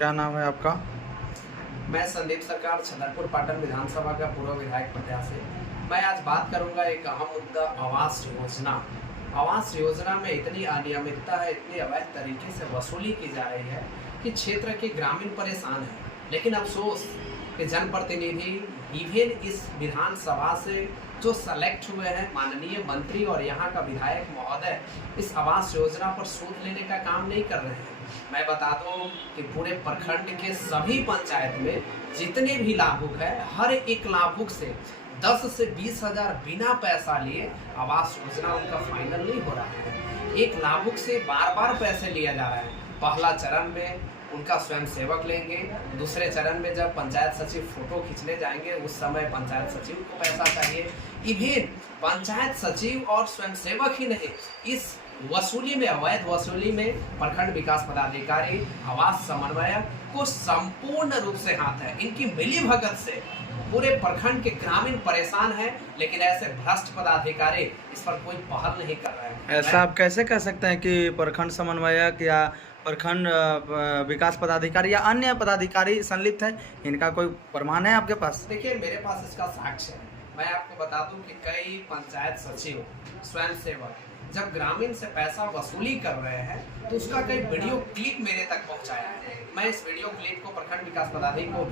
क्या नाम है आपका? मैं संदीप सरकार छतरपुर पाटन विधानसभा का पूर्व विधायक प्रत्याशी। मैं आज बात करूंगा एक अहम मुद्दा आवास योजना। आवास योजना में इतनी अनियमितता है, इतनी अवैध तरीके से वसूली की जा रही है कि क्षेत्र के ग्रामीण परेशान है। लेकिन अफसोस कि जनप्रतिनिधि इवन इस विधानसभा से जो सेलेक्ट हुए हैं माननीय मंत्री और यहाँ का विधायक महोदय इस आवास योजना पर सूद लेने का काम नहीं कर रहे हैं। मैं बता दूं कि पूरे प्रखंड के सभी पंचायत में जितने भी लाभुक हैं, हर एक लाभुक से 10 से 20 हजार बिना पैसा लिए आवास योजना उनका फाइनल नहीं हो रहा है। एक लाभुक से बार बार पैसे लिया जा रहा है। पहला चरण में उनका स्वयं सेवक लेंगे, दूसरे चरण में जब पंचायत सचिव फोटो खींचने जाएंगे उस समय पंचायत सचिव को पैसा चाहिए। इवन पंचायत सचिव और स्वयं सेवक ही नहीं, इस वसूली में, अवैध वसूली में प्रखंड विकास पदाधिकारी, आवास समन्वयक को संपूर्ण रूप से हाथ है। इनकी मिलीभगत से पूरे प्रखंड के ग्रामीण परेशान है, लेकिन ऐसे भ्रष्ट पदाधिकारी इस पर कोई पहल नहीं कर रहे हैं। ऐसा आप कैसे कह सकते हैं कि प्रखंड समन्वयक या प्रखंड विकास पदाधिकारी या अन्य पदाधिकारी संलिप्त है? इनका कोई प्रमाण है आपके पास? देखिए, मेरे पास इसका साक्ष्य है। मैं आपको बता दूं कि कई पंचायत सचिव, स्वयं सेवक जब ग्रामीण से पैसा वसूली कर रहे हैं तो उसका कई वीडियो क्लिप मेरे तक पहुंचाया है। मैं इस वीडियो क्लिप को प्रखंड विकास पदाधिकारी को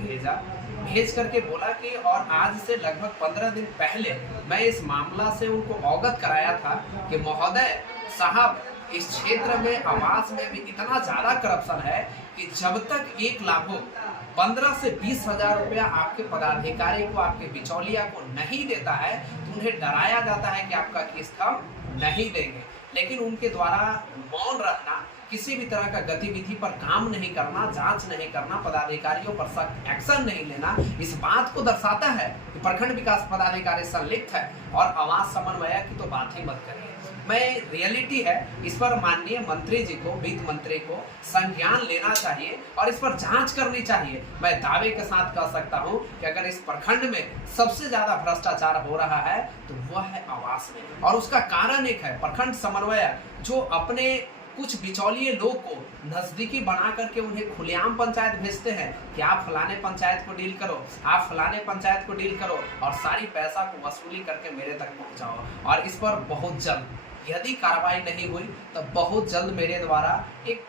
भेज करके बोला कि और आज से लगभग 15 दिन पहले मैं इस मामला से उनको अवगत कराया था कि महोदय साहब, इस क्षेत्र में आवास में भी इतना ज्यादा करप्शन है कि जब तक एक लाभुक 15 से 20 हजार रुपया आपके पदाधिकारी को, आपके बिचौलिया को नहीं देता है तो उन्हें डराया जाता है कि आपका किस्त हम नहीं देंगे। लेकिन उनके द्वारा मौन रहना, किसी भी तरह का गतिविधि पर काम नहीं करना, जांच नहीं करना, पदाधिकारियों पर सख्त एक्शन नहीं लेना, इस बात को दर्शाता है कि प्रखंड विकास पदाधिकारी संलिप्त है। और आवास समन्वयक की तो बात ही मत करिए। मैं रियलिटी है, इस पर माननीय मंत्री जी को, वित्त मंत्री को संज्ञान लेना चाहिए और इस पर जांच करनी चाहिए। मैं दावे के साथ कह सकता हूं कि अगर इस प्रखंड में सबसे ज्यादा भ्रष्टाचार हो रहा है तो वह है आवास में। और उसका कारण एक है प्रखंड समन्वयक जो अपने कुछ बिचौलिए लोग को नजदीकी बना करके उन्हें खुलेआम पंचायत भेजते हैं कि आप फलाने पंचायत को डील करो, आप फलाने पंचायत को डील करो और सारी पैसा को वसूली करके मेरे तक पहुंचाओ। और इस पर बहुत जल्द यदि कार्रवाई नहीं हुई तो बहुत जल्द मेरे द्वारा एक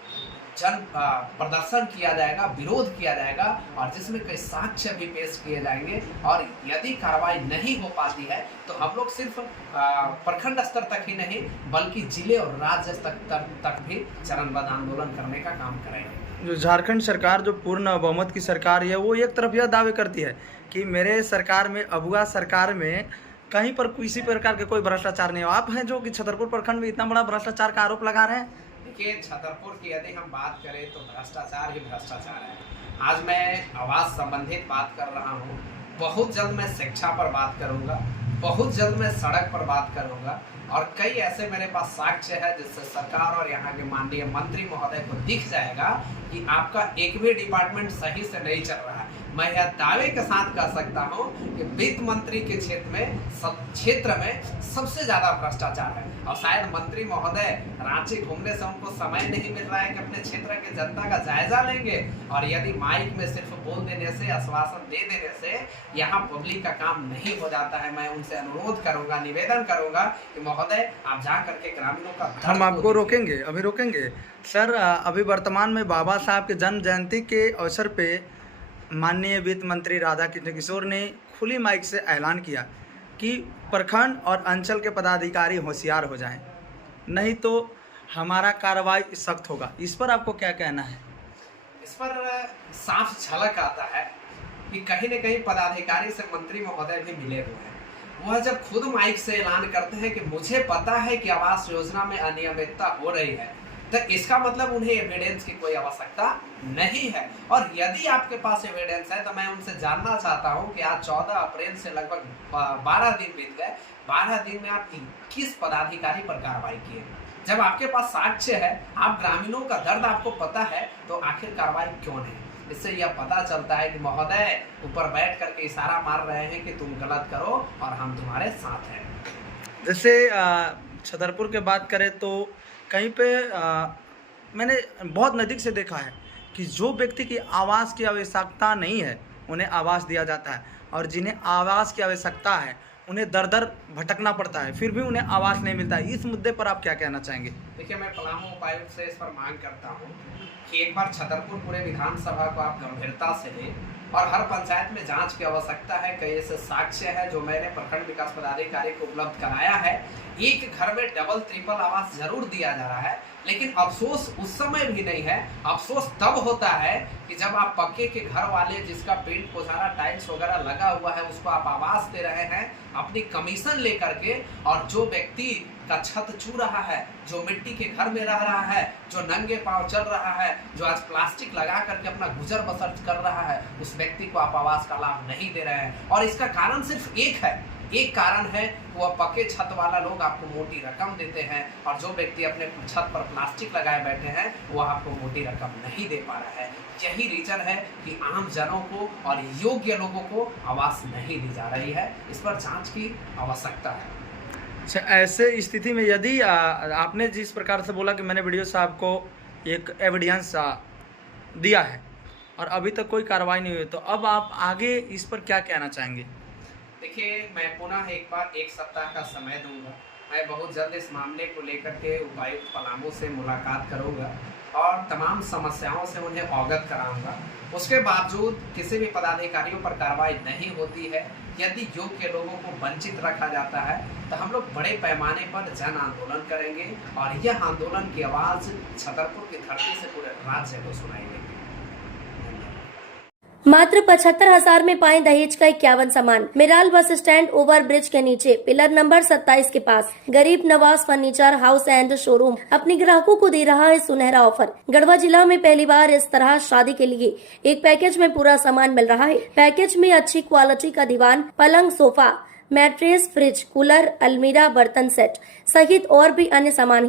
जन प्रदर्शन किया जाएगा, विरोध किया जाएगा और जिसमें कई साक्ष्य भी पेश किए जाएंगे। और यदि कार्रवाई नहीं हो पाती है तो हम लोग सिर्फ प्रखंड स्तर तक ही नहीं बल्कि जिले और राज्य स्तर तक भी चरणबद्ध आंदोलन करने का काम करेंगे। जो झारखंड सरकार, जो पूर्ण बहुमत की सरकार है, वो एक तरफ यह दावे करती है कि मेरे सरकार में, अबुआ सरकार में कहीं पर किसी प्रकार के कोई भ्रष्टाचार नहीं हो। आप हैं जो कि छतरपुर प्रखंड में इतना बड़ा भ्रष्टाचार का आरोप लगा रहे हैं। देखिए, छतरपुर की यदि हम बात करें तो भ्रष्टाचार ही भ्रष्टाचार है। आज मैं आवास संबंधित बात कर रहा हूँ, बहुत जल्द मैं शिक्षा पर बात करूँगा, बहुत जल्द मैं सड़क पर बात करूँगा और कई ऐसे मेरे पास साक्ष्य है जिससे सरकार और यहाँ के माननीय मंत्री महोदय को दिख जाएगा कि आपका एक भी डिपार्टमेंट सही से नहीं चल रहा है। मैं यह दावे के साथ कह सकता हूं कि वित्त मंत्री के क्षेत्र में सबसे ज्यादा भ्रष्टाचार है और शायद मंत्री महोदय रांची घूमने से उनको समय नहीं मिल रहा है कि अपने क्षेत्र के जनता का जायजा लेंगे। और यदि माइक में सिर्फ बोल देने से, आश्वासन दे देने से यहाँ पब्लिक का काम नहीं हो जाता है। मैं उनसे अनुरोध करूंगा, निवेदन करूंगा कि महोदय आप जा करके ग्रामीणों का हम आपको रोकेंगे, अभी रोकेंगे सर। अभी वर्तमान में बाबा साहब के जन्म जयंती के अवसर पे माननीय वित्त मंत्री राधाकृष्ण किशोर ने खुली माइक से ऐलान किया कि प्रखंड और अंचल के पदाधिकारी होशियार हो जाएं, नहीं तो हमारा कार्रवाई सख्त होगा। इस पर आपको क्या कहना है? इस पर साफ झलक आता है कि कहीं न कहीं पदाधिकारी से मंत्री महोदय भी मिले हुए हैं। वह जब खुद माइक से ऐलान करते हैं कि मुझे पता है कि आवास योजना में अनियमितता हो रही है, तो इसका मतलब उन्हें एविडेंस की कोई आवश्यकता नहीं है। और यदि आपके पास एविडेंस है तो मैं उनसे जानना चाहता हूं कि आज 14 अप्रैल से लगभग 12 दिन बीत गए, 12 दिन में आप किस पदाधिकारी पर कार्रवाई किए? जब आपके पास साक्ष्य है, आप ग्रामीणों का दर्द आपको पता है, तो आखिर कार्रवाई क्यों नहीं? इससे यह पता चलता है कि महोदय ऊपर बैठ करके इशारा मार रहे हैं कि तुम गलत करो और हम तुम्हारे साथ हैं। जैसे छतरपुर की बात करें तो कहीं पे मैंने बहुत नज़दीक से देखा है कि जो व्यक्ति की आवास की आवश्यकता नहीं है उन्हें आवास दिया जाता है, और जिन्हें आवास की आवश्यकता है उन्हें दर दर भटकना पड़ता है, फिर भी उन्हें आवास नहीं मिलता है। इस मुद्दे पर आप क्या कहना चाहेंगे? देखिए, मैं पलामू उपायुक्त से इस पर मांग करता हूँ कि एक बार छतरपुर पूरे विधानसभा को आप गंभीरता से लें और हर पंचायत में जांच की आवश्यकता है। कई ऐसे साक्ष्य है जो मैंने प्रखंड विकास पदाधिकारी को उपलब्ध कराया है। एक घर में डबल ट्रिपल आवास जरूर दिया जा रहा है, लेकिन अफसोस उस समय भी नहीं है। अफसोस तब होता है कि जब आप पक्के के घर वाले, जिसका पेंट पोछारा टाइल्स वगैरह लगा हुआ है, उसको आप आवास दे रहे हैं अपनी कमीशन लेकर के, और जो व्यक्ति का छत छू रहा है, जो मिट्टी के घर में रह रहा है, जो नंगे पांव चल रहा है, जो आज प्लास्टिक लगा करके अपना गुजर बसर कर रहा है, उस व्यक्ति को आप आवास का लाभ नहीं दे रहे हैं। और इसका कारण सिर्फ एक है, एक कारण है, वो पक्के छत वाला लोग आपको मोटी रकम देते हैं, और जो व्यक्ति अपने छत पर प्लास्टिक लगाए बैठे हैं वो आपको मोटी रकम नहीं दे पा रहा है। यही रीजन है कि आम जनों को और योग्य लोगों को आवास नहीं दी जा रही है। इस पर जांच की आवश्यकता है। अच्छा, ऐसे स्थिति में यदि आपने जिस प्रकार से बोला कि मैंने वीडियो साहब को एक एविडेंस दिया है और अभी तक कोई कार्रवाई नहीं हुई, तो अब आप आगे इस पर क्या कहना चाहेंगे? देखिए, मैं पुनः एक बार 1 सप्ताह का समय दूंगा। मैं बहुत जल्द इस मामले को लेकर के उपायुक्त पलामू से मुलाकात करूंगा और तमाम समस्याओं से उन्हें अवगत कराऊंगा। उसके बावजूद किसी भी पदाधिकारियों पर कार्रवाई नहीं होती है, यदि योग्य लोगों को वंचित रखा जाता है, तो हम लोग बड़े पैमाने पर जन आंदोलन करेंगे, और यह आंदोलन की आवाज़ छतरपुर की धरती से पूरे राज्य को सुनाई देगी। मात्र 75,000 में पाएं दहेज का 51 सामान। मिराल बस स्टैंड ओवर ब्रिज के नीचे पिलर नंबर 27 के पास गरीब Nawaz furniture house and showroom अपने ग्राहकों को दे रहा है सुनहरा ऑफर। गढ़वा जिला में पहली बार इस तरह शादी के लिए एक पैकेज में पूरा सामान मिल रहा है। पैकेज में अच्छी क्वालिटी का दीवान, पलंग, सोफा, मैट्रेस, फ्रिज, कूलर, अलमीरा, बर्तन सेट सहित और भी अन्य सामान